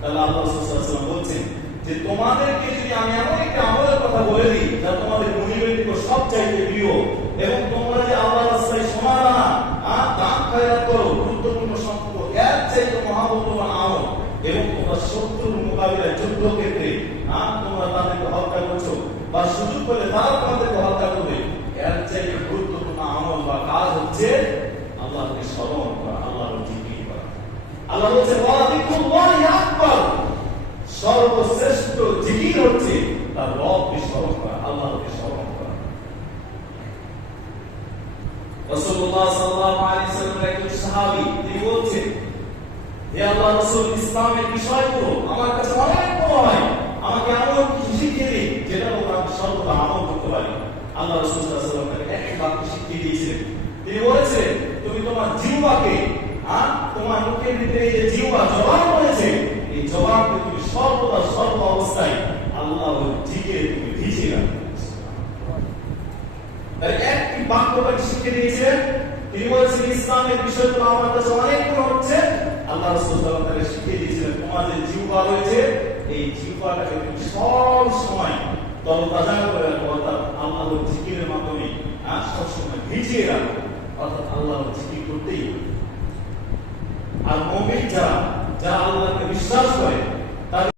তাহলে আল্লাহ রাসূল সাল্লাল্লাহু আলাইহি ওয়াসাল্লাম বলছেন যে তোমাদেরকে যদি আমি এমন একটা আমলের কথা বলে দিই যা তোমাদের মনিবের নিকট সবচাইতে প্রিয়, এবং তোমরা যে আল্লাহর রাস্তায় সোনা দানা দান খয়রাত করো, গুরুত্বপূর্ণ সম্পর্ক, এর চাইতে মহামূল্যবান আমল, এবং তোমরা শত্রুর মোকাবিলায় যুদ্ধক্ষেত্রে তোমরা তাদেরকে হত্যা করছো বা সুযোগ পেলে তারা তোমাদেরকে হত্যা করবে, এর চাইতে গুরুত্বপূর্ণ আমল বা কাজ হচ্ছে আল্লাহকে স্মরণ করা, আল্লাহর জিকির করা। আল্লাহ বলছে ওয়া যিকরুল্লাহি আকবার, সর্বশ্রেষ্ঠ জিকির হচ্ছে তার রবকে স্মরণ করা, আল্লাহকে স্মরণ করা। রাসূলুল্লাহ সাল্লাল্লাহু আলাইহি ওয়াসাল্লাম একজন সাহাবী, তিনি বলছেন হে আল্লাহর রাসূল, ইসলামের বিষয়গুলো আমার কাছে অনেক বড় হয়, আমাকে এমন কিছু শিখিয়ে দিন যেটা ওরা আমি সর্বদা আমল করতে পারি। আল্লাহ রাসূল সাল্লাল্লাহু আলাইহি ওয়াসাল্লাম তাকে এক বাক্য শিখিয়ে দিয়েছিলেন। তিনি বলেছিলেন তুমি তোমার জিহ্বাকে, তোমার মুখের ভিতরে যে জিহ্বা জবান করেছে, এই জবানকে তুমি সর্বদা সর্ব অবস্থায় আল্লাহর জিকিরে তুমি ভিজিয়ে রাখো। তাই একটি বাক্য তাকে শিখিয়ে দিয়েছিলেন। তিনি বলেছেন ইসলামের বিষয়গুলো আমার কাছে অনেক বড় হচ্ছে। আল্লাহ রাসূল সাল্লাল্লাহু আলাইহি ওয়াসাল্লাম শিখিয়ে দিয়েছিলেন তোমার যে জিহ্বা রয়েছে, এই জিহ্বাটাকে তুমি সব সময় তরতাজা করে রাখো, অর্থাৎ আল্লাহর জিকিরের মাধ্যমে সব সময় ভিজিয়ে রাখো, অর্থাৎ আল্লাহর জিকির করতেই হবে। আর মুমিন যারা আল্লাহকে বিশ্বাস করে